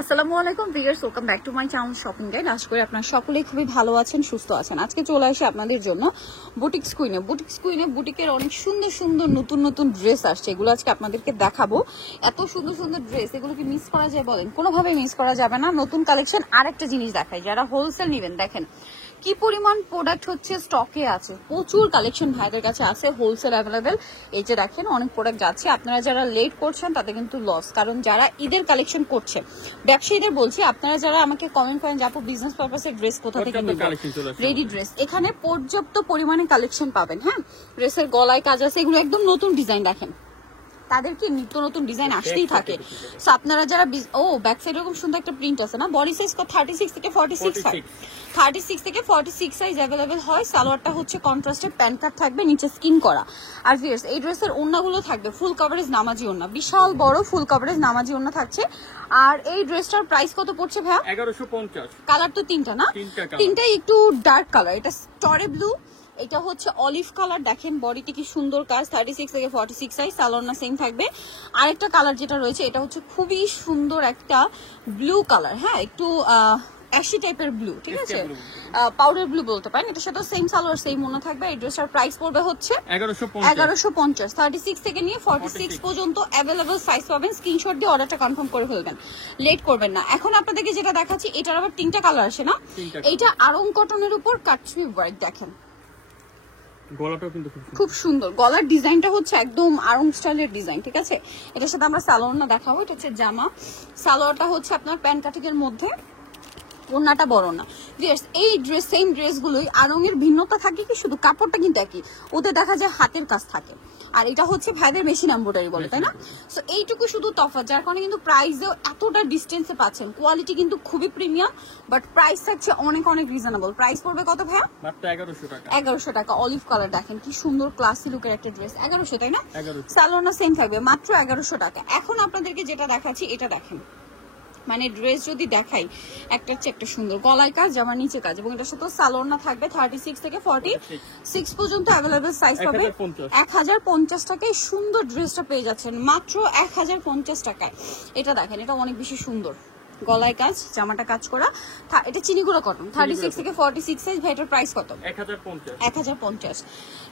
আসসালামু আলাইকুম viewers, welcome back to my channel Shopping Guide. আশা করি আপনারা সকলেই খুবই ভালো আছেন, সুস্থ আছেন। আজকে চলে আসে আপনাদের জন্য বুটিক্স কুইনে বুটিকের অনেক সুন্দর সুন্দর নতুন নতুন ড্রেস আসছে। এগুলো আজকে আপনাদেরকে দেখাবো। এত সুন্দর সুন্দর ড্রেস, এগুলো কি মিস করা যায় বলেন? কোনোভাবে মিস করা যাবে না। নতুন কালেকশন। আরেকটা জিনিস দেখাই, যারা হোলসেল নেবেন দেখেন কি পরিমাণ প্রোডাক্ট হচ্ছে স্টকে আছে। প্রচুর কালেকশন ভাইদের কাছে আছে, হোলসেল অ্যাভেলেবেল। এই যে দেখেন অনেক প্রোডাক্ট যাচ্ছে। আপনারা যারা লেট করছেন তাদের কিন্তু লস, কারণ যারা ঈদের কালেকশন করছে, ব্যবসায়ীদের বলছি, আপনারা যারা আমাকে কমেন্ট করেন যে আপু বিজনেস পারপাসে ড্রেস কোথা থেকে নেবেন, রেডি ড্রেস এখানে পর্যাপ্ত পরিমাণে কালেকশন পাবেন। হ্যাঁ, ড্রেসের গলায় কাজ আছে, এগুলো একদম নতুন ডিজাইন। দেখেন তাদেরকে নিত্য নতুন ডিজাইন আসতেই থাকে। সো আপনারা যারা ব্যাক সাইড এরকম সুন্দর একটা প্রিন্ট আছে না, বডি সাইজ 36 থেকে 46 হয়, 36 থেকে 46 সাইজ অ্যাভেলেবেল হয়। সালোয়ারটা হচ্ছে কন্ট্রাস্টেড, প্যান্ট কাট থাকবে, নিচে স্কিন করা। আর ভিউয়ার্স এই ড্রেসের ওড়নাগুলো থাকবে ফুল কভারেজ নামাজি ওড়না, বিশাল বড় ফুল কভারেজ নামাজি ওড়না থাকছে। আর এই ড্রেসটার প্রাইস কত পড়ছে ভাইয়া? 1150। কালার তো তিনটা না, তিনটাই একটু ডার্ক কালার। এটা স্টরে ব্লু, এটা হচ্ছে অলিভ কালার। দেখেন বডিতে কি সুন্দর কাজ, 36 থেকে 46 সাইজ, সালোয়ারটা সেম থাকবে। আরেকটা কালার যেটা রয়েছে এটা হচ্ছে খুবই সুন্দর একটা ব্লু কালার। হ্যাঁ, একটু অ্যাশি টাইপের ব্লু, ঠিক আছে, পাউডার ব্লু বলতে পারেন। এটার সাথে সেম সালোয়ার সেম মনে থাকবে। এই ড্রেসটার প্রাইস পড়বে হচ্ছে 1150। 36 থেকে নিয়ে 46 পর্যন্ত অ্যাভেলেবল সাইজ পাবেন। স্ক্রিনশট দিয়ে অর্ডারটা কনফার্ম করে ফেলবেন, লেট করবেন না। এখন আপনাদেরকে যেটা দেখাচ্ছি এটার আবার তিনটা কালার আসে না। এইটা আরং কটনের উপর কাটছবি ওয়ার্ক, দেখেন গলাটাও কিন্তু খুব সুন্দর। গলার ডিজাইনটা হচ্ছে একদম আরং স্টাইলের ডিজাইন, ঠিক আছে। এটার সাথে আমরা সালোয়ারটা দেখাবো। এটা হচ্ছে জামা, সালোয়ারটা হচ্ছে আপনার প্যান্ট কাটিংয়ের মধ্যে, ওড়নাটা বড় না। এই ড্রেস সেম ড্রেসগুলোই আরঙের ভিন্নতা থাকে কি, শুধু কাপড়টা কিন্তু একই, ওদের দেখা যায় হাতের কাজ থাকে। আর এটা হচ্ছে ভাইদের মেশিন এমব্রয়ডারি বলে, তাই না? সো এইটুকু শুধু তফাৎ, যার কারণে কিন্তু প্রাইসেও এতটা ডিস্টেন্সে পাচ্ছেন। কোয়ালিটি কিন্তু খুবই প্রিমিয়াম, বাট প্রাইস থাকছে অনেক অনেক রিজনেবল। প্রাইস পড়বে কত ভাইয়া? মাত্র 1100 টাকা। 1100 টাকা। অলিভ কালার দেখেন কি সুন্দর ক্লাসি লুকের একটা ড্রেস, 1100, তাই না? সালোয়ারটা সেম থাকবে, মাত্র 1100 টাকা। এখন আপনাদেরকে যেটা দেখাচ্ছি এটা দেখেন, মানে ড্রেস যদি দেখাই একটার চেয়ে একটা সুন্দর। গলায় কাজ, জামার নিচে কাজ, এবং এটার সাথে সালোয়ার থাকবে 36 থেকে 46 পর্যন্ত অ্যাভেলেবেল সাইজ পাবে। 1050 টাকায় সুন্দর ড্রেসটা পেয়ে যাচ্ছেন মাত্র 1050 টাকায়। এটা দেখেন, এটা অনেক বেশি সুন্দর। গলায় কাজ, জামাটা কাজ করা, এটা চিনিগুলো কটন, 36 থেকে 46 সাইজ। ভাই এটার প্রাইস কত? 1050।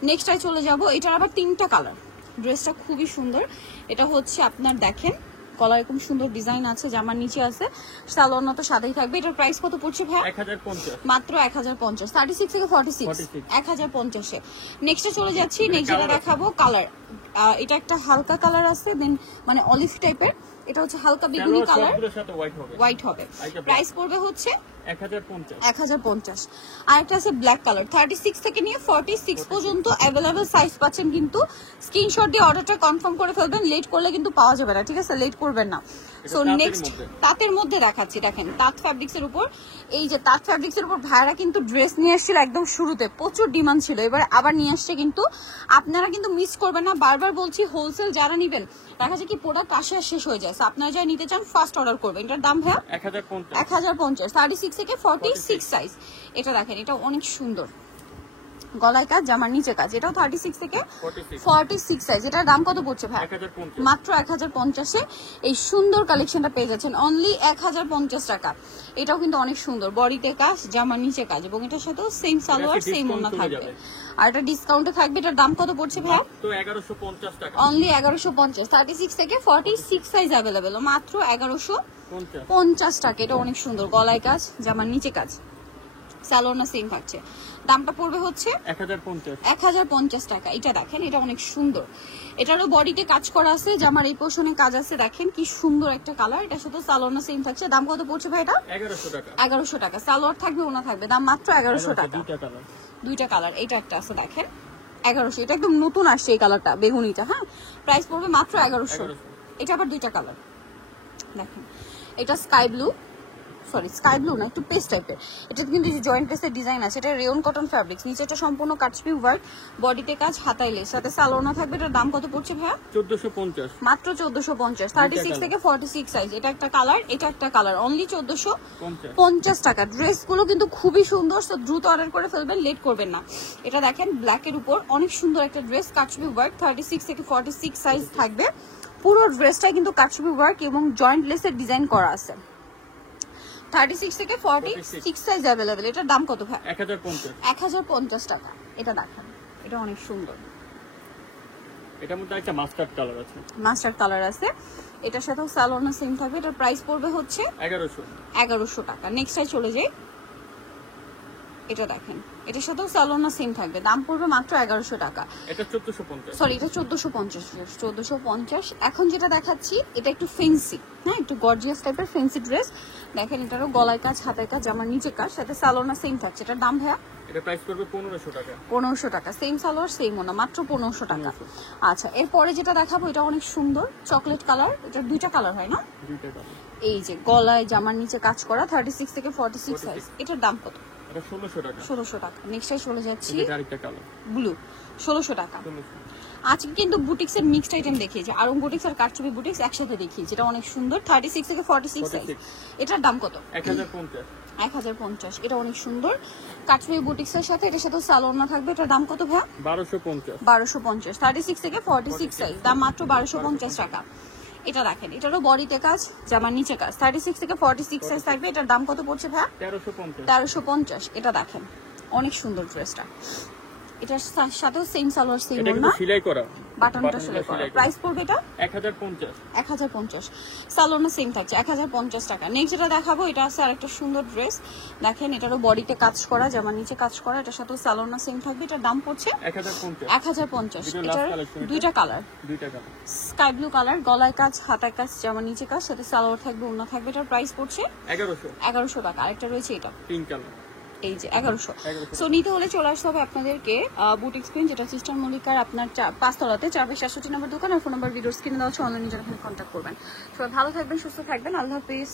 নেক্সট টাই চলে যাব। এটার আবার তিনটা কালার। ড্রেসটা খুবই সুন্দর। এটা হচ্ছে আপনার দেখেন কলার এরকম সুন্দর ডিজাইন আছে, জামার নিচে আছে, সালোয়ার তো সাদাই থাকবে। এটার প্রাইস কত পড়ছে ভাই? 1050, মাত্র 1050। 36 থেকে 46 1050 এ। নেক্সটে চলে যাচ্ছি। নেক্সট যেটা দেখাবো কালার, এটা একটা হালকা কালার আছে, দেন মানে অলিভ টাইপের, এটা হচ্ছে হালকা বেগুনি কালার, হোয়াইট হবে। প্রাইস পড়বে হচ্ছে 1050। আর একটা আছে ব্ল্যাক কালার, 36 থেকে নিয়ে 46 পর্যন্ত অ্যাভেলেবেল সাইজ পাচ্ছেন। কিন্তু স্ক্রিনশট দিয়ে অর্ডারটা কনফার্ম করে ফেলবেন, লেট করলে কিন্তু পাওয়া যাবে না, ঠিক আছে? লেট করবেন না। সো নেক্সট তাঁতের মধ্যে দেখাচ্ছি। দেখেন তাঁত ফ্যাব্রিক্স এর উপর, এই যে তাঁত ফ্যাব্রিক্স এর উপর ভাইরা কিন্তু ড্রেস নিয়ে আসছিল একদম শুরুতে, প্রচুর ডিমান্ড ছিল, এবার আবার নিয়ে আসছে। কিন্তু আপনারা কিন্তু মিস করবেন না, বারবার বলছি, হোলসেল যারা নিবেন দেখা যায় কি প্রোডাক্ট আসে শেষ হয়ে যায়। আপনারা যারা নিতে চান ফার্স্ট অর্ডার করবেন। এটার দাম ভাইয়া 1050। 36 থেকে 46 সাইজ। এটা দেখেন, এটা অনেক সুন্দর। গলায় কাজ, জামার নিচে কাজ, এটাও 36 থেকে 46 সাইজ। এটার দাম কত পড়ছে ভাই? মাত্র 1050 এ এই সুন্দর কালেকশনটা পেয়ে যাচ্ছেন অনলি 1050 টাকা। এটাও কিন্তু অনেক সুন্দর, বডিতে কাজ, জামার নিচে কাজ, এবং এটার সাথেও সেম সালোয়ার সেম ওড়না থাকবে। আর এটা ডিসকাউন্টে থাকবে। এটার দাম কত পড়ছে ভাই? তো 1150 টাকা, অনলি 1150। 36 থেকে 46 সাইজ अवेलेबल, মাত্র 1150 টাকা। এটা অনেক সুন্দর, গলায় কাজ, জামার নিচে কাজ, সালোয়ার সেম থাকছে। দামটা পড়বে হচ্ছে 1050 টাকা। এটা দেখেন, এটা অনেক সুন্দর। এটারও বডিতে কাজ করা আছে, জামার এই পোর্শনে কাজ আছে। দেখেন কি সুন্দর একটা কালার। এটা শুধু সালোয়ার সেম থাকছে। দাম কত পড়ছে ভাই? এটা 1100 টাকা। সালোয়ার থাকবে, ওনা থাকবে, দাম মাত্র 1100 টাকা। দুইটা কালার, এটা একটা আছে দেখেন 1100। এটা একদম নতুন আসছে এই কালারটা, বেগুনিটা। হ্যাঁ, প্রাইস পড়বে মাত্র 1100। এটা আবার দুইটা কালার দেখেন, এটা sky blue, sorry sky blue না, একটু পেস্ট টাইপের। এটা কিন্তু জয়েন্ট লেসের ডিজাইন আছে। এটা রেয়ন কটন ফ্যাব্রিক্স, নিচেটা সম্পূর্ণ কাটছবি ওয়ার্ক, বডিতে কাজ, হাতায় লেস, সাথে সালোয়ার থাকবে। এটার দাম কত পড়ছে ভাইয়া? 1450, মাত্র 1450। 36 থেকে 46 সাইজ। এটা একটা কালার, এটা একটা কালার, অনলি 1450 টাকা। ড্রেসগুলো কিন্তু খুবই সুন্দর, সো দ্রুত অর্ডার করে ফেলবেন, লেট করবেন না। এটা দেখেন ব্ল্যাকের উপর অনেক সুন্দর একটা ড্রেস, কাটছবি ওয়ার্ক, 36 থেকে 46 সাইজ থাকবে। পুরো ড্রেসটাই কিন্তু কাটছবি ওয়ার্ক এবং জয়েন্ট লেসের ডিজাইন করা আছে। 36 থেকে 46 সাইজ अवेलेबल। এটার দাম কত ভাই? 1050। 1050 টাকা। এটা দেখেন, এটা অনেক সুন্দর। এটার মধ্যে একটা মাস্টার্ড কালার আছে। মাস্টার্ড কালার আছে, এটার সাথেও সালোয়ার সেম থাকবে। এটার প্রাইস পড়বে হচ্ছে 1100 টাকা। নেক্সটে চলে যাই, এটা দেখেন, এটার সাথেও সালোয়ার সেম থাকবে, দাম পড়বে মাত্র 1100 টাকা। এটা 1450। সরি, এটা 1450। এখন যেটা দেখাচ্ছি এটা একটু ফেন্সি, হ্যাঁ, একটু গর্জিয়াস টাইপের ফেন্সি ড্রেস। দেখেন, এটারও গলায় কাজ, হাতের কাজ, জামার নিচে কাজ, সাথে সালোয়ার সেম থাকছে। এটার দাম ভাইয়া? এটা প্রাইস পড়বে 1500 টাকা। 1500 টাকা। সেম সালোয়ার সেম ওনা, মাত্র 1500 টাকা। আচ্ছা, এরপরে যেটা দেখাবো এটা অনেক সুন্দর চকলেট কালার। এটা দুইটা কালার হয় না? দুইটা কালার। এই যে গলায় জামার নিচে কাজ করা, 36 থেকে 46 সাইজ। এটার দাম কত? এটা 1600 টাকা। 1600 টাকা। নেক্সটে চলে যাচ্ছি, এটা আরেকটা কালার, ব্লু, 1600 টাকা। আজকে কিন্তু বুটিক্স এর মিক্সড আইটেম দেখিয়েছি, আরং বুটিক্স আর কারচুপি বুটিক্স একসাথে দেখিয়েছি, যেটা অনেক সুন্দর। 36 থেকে 46 সাইজ। এটার দাম কত? 1050। 1050। এটা অনেক সুন্দর কারচুপি বুটিক্স এর সাথে, এটার সাথে সালোয়ার থাকবে। এটার দাম কত ভাই? 1250। 1250। 36 থেকে 46 সাইজ, দাম মাত্র 1250 টাকা। এটা দেখেন, এটারও বডিতে কাজ, জামার নিচে কাজ, 36 থেকে 46 সাইজ থাকবে। এটার দাম কত পড়ছে ভাই? 1350। 1350। এটা দেখেন, অনেক সুন্দর ড্রেসটা। এটার সাথেও সেম সালোয়ার সেম এটা ওড়না, কিন্তু সেলাই করা, বাটনটা সেলাই করা। প্রাইস পড়বে এটা 1050। 1050। সালোয়ার সেম থাকছে, 1050 টাকা। নেক্সট যেটা দেখাবো, এটা আছে আরেকটা সুন্দর ড্রেস। দেখেন, এটারও বডিতে কাজ করা, জামার নিচে কাজ করা, এটার সাথেও সালোয়ার সেম থাকবে। এটার দাম পড়ছে 1050। 1050। এটার দুইটা কালার, স্কাই ব্লু কালার, গলায় কাজ, হাতায় কাজ, জামার নিচে কাজ, সাথে সালোয়ার থাকবে, ওড়না থাকবে। এটার প্রাইস পড়ছে 1100 টাকা। আরেকটা রয়েছে এটা, পিঙ্ক কালার, এই যে 1100। সো নিতে হলে চলে আসতে হবে আপনাদেরকে বুটিক স্ক্রিন, যেটা সিস্টার মল্লিকার আপনার 5 তলাতে 4/67 নম্বর দোকান। আর ফোন নাম্বার ভিডিওর স্ক্রিনে দেওয়া আছে, অনলাইনে যারা কন্ট্যাক্ট করবেন। সবাই ভালো থাকবেন, সুস্থ থাকবেন, আল্লাহ হাফেজ।